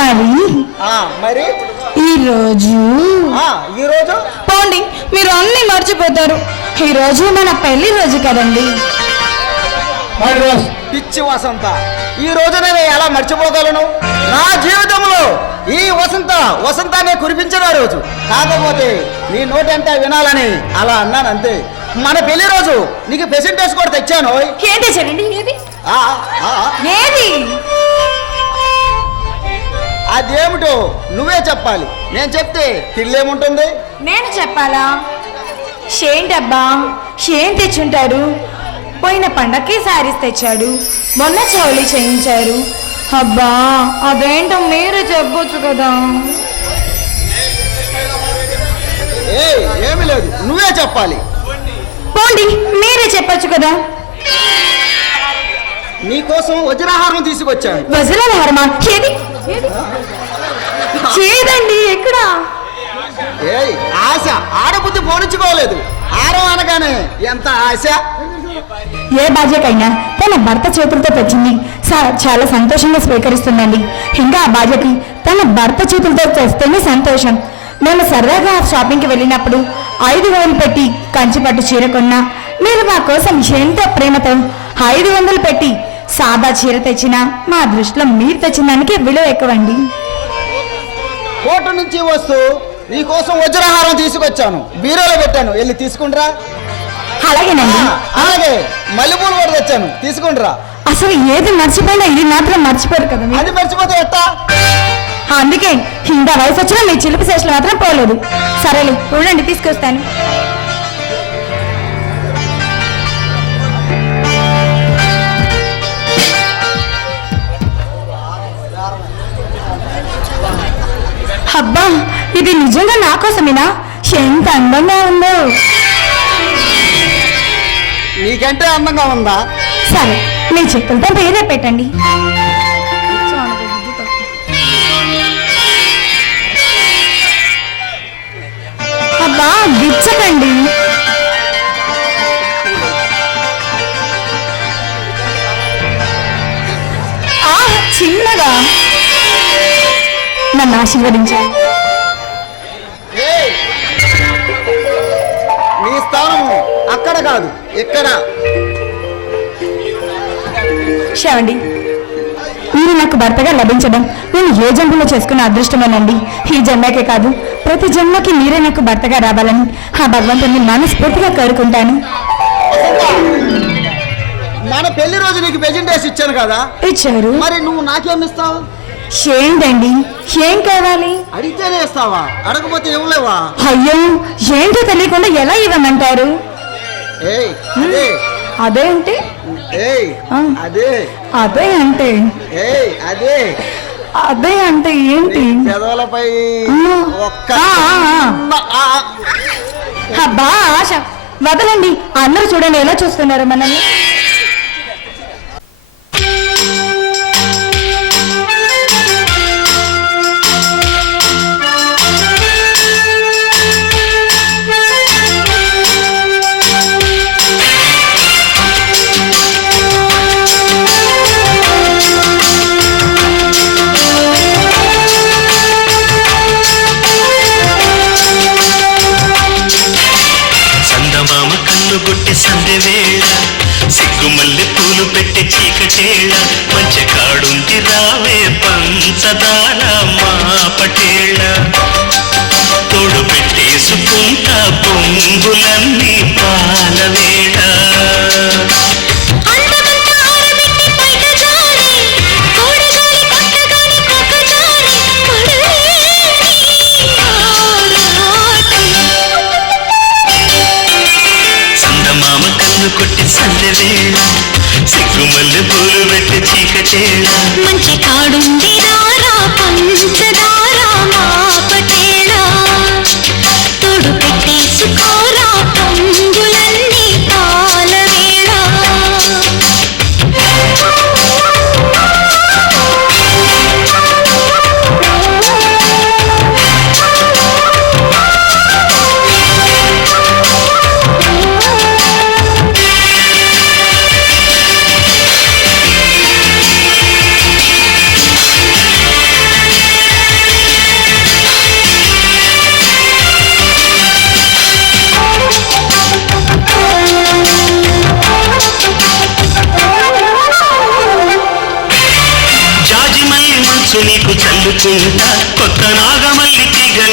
మరి మరి ఈరోజు పోండి, మీరు అన్ని మర్చిపోతారు. ఈరోజు మన పెళ్లి రోజు కదండి. పిచ్చి వసంత, ఈ రోజు నేను ఎలా మర్చిపోగలను? నా జీవితంలో ఈ వసంతాన్ని కురిపించిన రోజు. కాకపోతే నీ నోటంటే వినాలని అలా అన్నాను అంతే. మన పెళ్లి రోజు నీకు ప్రెసెంటేషన్ కూడా తెచ్చాను. ఏం తెచ్చానండి? ఏది? అదేమిటో నువ్వే చెప్పాలి. నేను చెప్తే తిల్లేముంటుంది? నేను చెప్పాలా? షేంటబ్బా, షేన్ తెచ్చుంటారు. పోయిన పండక్కి శారీస్ తెచ్చాడు, మొన్న చౌలి చేయించారు. అబ్బా, అదేంటో మీరే చెప్పొచ్చు కదా. ఏమి లేదు, నువ్వే చెప్పాలి. పోండి, మీరే చెప్పొచ్చు కదా. నీకోసం వజ్రహారం తీసుకొచ్చాను. వజ్రహారమా? ఏది? ఏదండి? ఎక్కడ? ఆశ ఆడబుద్ధి పోనించుకోలేదు. హారం అనగానే ఎంత ఆశ. ఏ బాధ్యకైనా తన భర్త చేతులతో తెచ్చింది చాలా సంతోషంగా స్వీకరిస్తుందండి. ఇంకా ఆ బాధ్యకి తన భర్త చేతులతో తెస్తేనే సంతోషం. మేము సరదాగా షాపింగ్కి వెళ్ళినప్పుడు 5,000 పెట్టి కంచిపట్టు చీర కొన్నా, మీరు మా కోసం ఎంతో ప్రేమతో 500 పెట్టి సాదా చీర తెచ్చినా మా దృష్టిలో మీరు తెచ్చిన దానికి విలువ ఎక్కువండి. కోట నుంచి వస్తూ నీకోసం వజ్రహారం తీసుకొచ్చాను, బీరోలో పెట్టాను, వెళ్ళి తీసుకుంట్రా. అలాగేనండి. అలాగే మల్లెపూలు కూడా తెచ్చాను, తీసుకుంట్రా. అసలు ఏది మర్చిపోయినా ఇది మాత్రం మర్చిపోరు కదా. అది మర్చిపోతే ఎట్టా? అందుకే ఇంకా వయసు వచ్చినా మీ చిలుపు శేషులు మాత్రం పోలేదు. సరేలే, చూడండి, తీసుకొస్తాను. అబ్బా, ఇది నిజంగా నా కోసమేనా? ఎంత అందంగా ఉందో. నీకంటే అందంగా ఉందా? సరే, మీ చెప్పులతో పేరే పెట్టండి. అబ్బా, గిచ్చకండి. చిన్నగా నన్ను ఆశీర్వదించాలి. నీ స్థానము అక్కడ కాదు, ఇక్కడ. శవండి, మీరు నాకు భర్తగా లభించడం నేను ఏ జన్మలో చేసుకున్న అదృష్టమేనండి. ఈ జన్మకే కాదు, ప్రతి జన్మకి మీరే నాకు భర్తగా రావాలని ఆ భగవంతుని మనస్ఫూర్తిగా కోరుకుంటాను. మన పెళ్లి రోజు నీకు ప్రెజెంటేషన్ ఇచ్చాను కదా. ఇచ్చారు. మరి నువ్వు నాకేమిస్తావు? ఏంటండి, ఏం కావాలి? అడిగితేనే ఇస్తావా? అడగపోతే ఇవ్వలేవా? అయ్యో, ఏంటో తెలియకుండా ఎలా ఇవ్వమంటారు? అదే అంటే అదే అంటే అదే అంటే ఏంటి? పెదవులపై అబ్బా ఆశ, వదలండి. అందరూ చూడండి ఎలా చూస్తున్నారు మనల్ని. సందెవేళ సిగ్గుమల్లె పూలు పెట్టి చీకటేళ మంచి కాడుంది రావే పంచదార మా పటేళ తోడు పెట్టేసుకుంటా పొంగులన్నీ పాలవేళ కొట్టి సందవేళ సిగ్గుమల్లె పూలు పెట్టి చీకటేళ మంచి కాడుంది రారా పంచదార మా పటేళ తోడు పెట్టేసుకోరా పొంగులన్నీ పాలవేళ. మనసు నీకు చల్లుకుంటా కొత్త నాగమల్లి తీగ